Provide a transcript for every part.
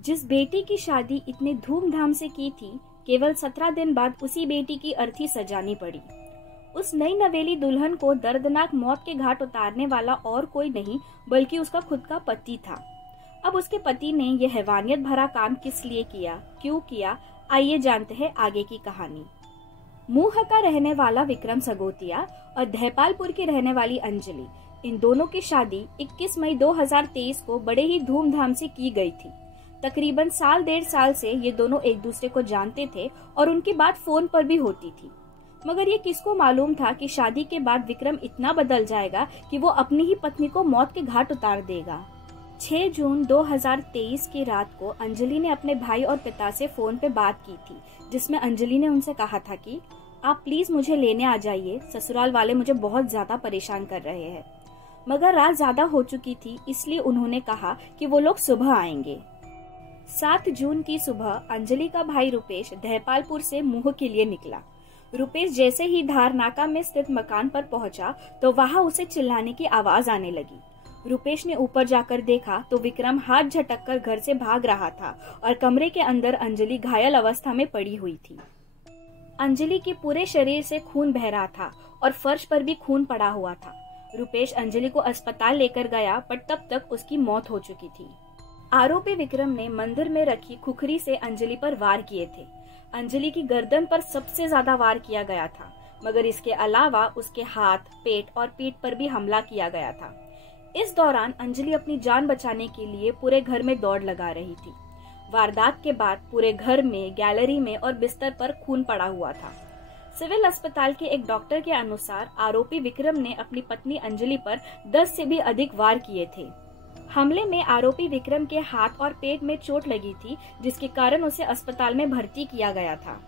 जिस बेटी की शादी इतने धूमधाम से की थी, केवल 17 दिन बाद उसी बेटी की अर्थी सजानी पड़ी। उस नई नवेली दुल्हन को दर्दनाक मौत के घाट उतारने वाला और कोई नहीं बल्कि उसका खुद का पति था। अब उसके पति ने यह हैवानियत भरा काम किस लिए किया, क्यों किया, आइए जानते हैं आगे की कहानी। मुंह का रहने वाला विक्रम सगोतिया और धैपालपुर की रहने वाली अंजलि, इन दोनों की शादी 21 मई 2023 को बड़े ही धूमधाम से की गई थी। तकरीबन साल 1.5 साल से ये दोनों एक दूसरे को जानते थे और उनकी बात फोन पर भी होती थी। मगर ये किसको मालूम था कि शादी के बाद विक्रम इतना बदल जाएगा कि वो अपनी ही पत्नी को मौत के घाट उतार देगा। 6 जून 2023 की रात को अंजलि ने अपने भाई और पिता से फोन पे बात की थी, जिसमें अंजलि ने उनसे कहा था कि आप प्लीज मुझे लेने आ जाइए, ससुराल वाले मुझे बहुत ज्यादा परेशान कर रहे हैं। मगर रात ज्यादा हो चुकी थी, इसलिए उन्होंने कहा कि वो लोग सुबह आएंगे। 7 जून की सुबह अंजलि का भाई रुपेश धैपालपुर से मुंह के लिए निकला। रुपेश जैसे ही धारनाका में स्थित मकान पर पहुंचा तो वहां उसे चिल्लाने की आवाज आने लगी। रुपेश ने ऊपर जाकर देखा तो विक्रम हाथ झटककर घर से भाग रहा था और कमरे के अंदर अंजलि घायल अवस्था में पड़ी हुई थी। अंजलि के पूरे शरीर से खून बह रहा था और फर्श पर भी खून पड़ा हुआ था। रुपेश अंजलि को अस्पताल लेकर गया, पर तब तक उसकी मौत हो चुकी थी। आरोपी विक्रम ने मंदिर में रखी खुखरी से अंजलि पर वार किए थे। अंजलि की गर्दन पर सबसे ज्यादा वार किया गया था, मगर इसके अलावा उसके हाथ, पेट और पीठ पर भी हमला किया गया था। इस दौरान अंजलि अपनी जान बचाने के लिए पूरे घर में दौड़ लगा रही थी। वारदात के बाद पूरे घर में, गैलरी में और बिस्तर पर खून पड़ा हुआ था। सिविल अस्पताल के एक डॉक्टर के अनुसार आरोपी विक्रम ने अपनी पत्नी अंजलि पर 10 से भी अधिक वार किए थे। हमले में आरोपी विक्रम के हाथ और पेट में चोट लगी थी, जिसके कारण उसे अस्पताल में भर्ती किया गया था।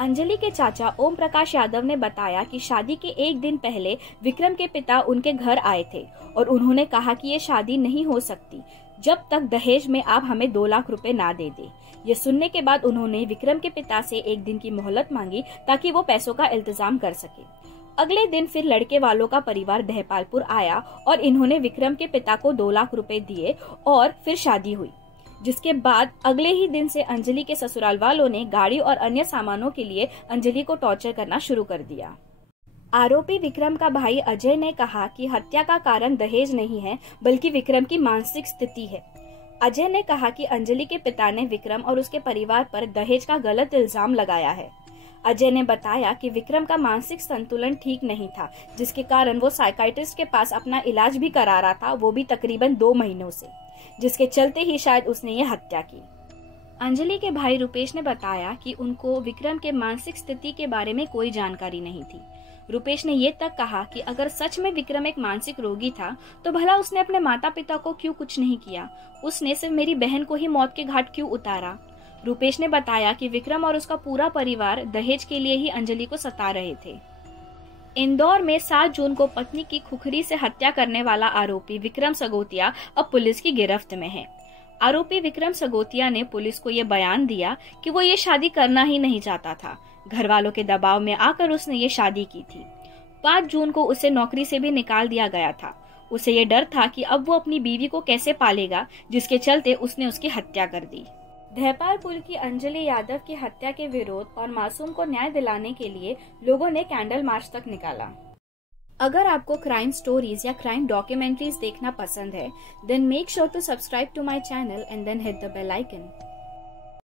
अंजलि के चाचा ओम प्रकाश यादव ने बताया कि शादी के एक दिन पहले विक्रम के पिता उनके घर आए थे और उन्होंने कहा कि ये शादी नहीं हो सकती जब तक दहेज में आप हमें 2 लाख रुपए ना दे दे। ये सुनने के बाद उन्होंने विक्रम के पिता से एक दिन की मोहलत मांगी ताकि वो पैसों का इंतजाम कर सके। अगले दिन फिर लड़के वालों का परिवार धैपालपुर आया और इन्होंने विक्रम के पिता को 2 लाख रुपए दिए और फिर शादी हुई, जिसके बाद अगले ही दिन से अंजलि के ससुराल वालों ने गाड़ी और अन्य सामानों के लिए अंजलि को टॉर्चर करना शुरू कर दिया। आरोपी विक्रम का भाई अजय ने कहा कि हत्या का कारण दहेज नहीं है बल्कि विक्रम की मानसिक स्थिति है। अजय ने कहा कि अंजलि के पिता ने विक्रम और उसके परिवार पर दहेज का गलत इल्जाम लगाया है। अजय ने बताया कि विक्रम का मानसिक संतुलन ठीक नहीं था, जिसके कारण वो साइकाइट्रिस्ट के पास अपना इलाज भी करा रहा था, वो भी तकरीबन 2 महीनों से, जिसके चलते ही शायद उसने ये हत्या की। अंजलि के भाई रुपेश ने बताया कि उनको विक्रम के मानसिक स्थिति के बारे में कोई जानकारी नहीं थी। रुपेश ने ये तक कहा कि अगर सच में विक्रम एक मानसिक रोगी था तो भला उसने अपने माता पिता को क्यों कुछ नहीं किया, उसने सिर्फ मेरी बहन को ही मौत के घाट क्यों उतारा। रुपेश ने बताया कि विक्रम और उसका पूरा परिवार दहेज के लिए ही अंजलि को सता रहे थे। इंदौर में 7 जून को पत्नी की खुखरी से हत्या करने वाला आरोपी विक्रम सगोतिया अब पुलिस की गिरफ्त में है। आरोपी विक्रम सगोतिया ने पुलिस को ये बयान दिया कि वो ये शादी करना ही नहीं चाहता था। घर वालों के दबाव में आकर उसने ये शादी की थी। 5 जून को उसे नौकरी से भी निकाल दिया गया था। उसे ये डर था कि अब वो अपनी बीवी को कैसे पालेगा, जिसके चलते उसने उसकी हत्या कर दी। धैपालपुर की अंजलि यादव की हत्या के विरोध और मासूम को न्याय दिलाने के लिए लोगों ने कैंडल मार्च तक निकाला। अगर आपको क्राइम स्टोरीज या क्राइम डॉक्यूमेंट्रीज देखना पसंद है, then make sure to subscribe to my channel and then hit the bell icon.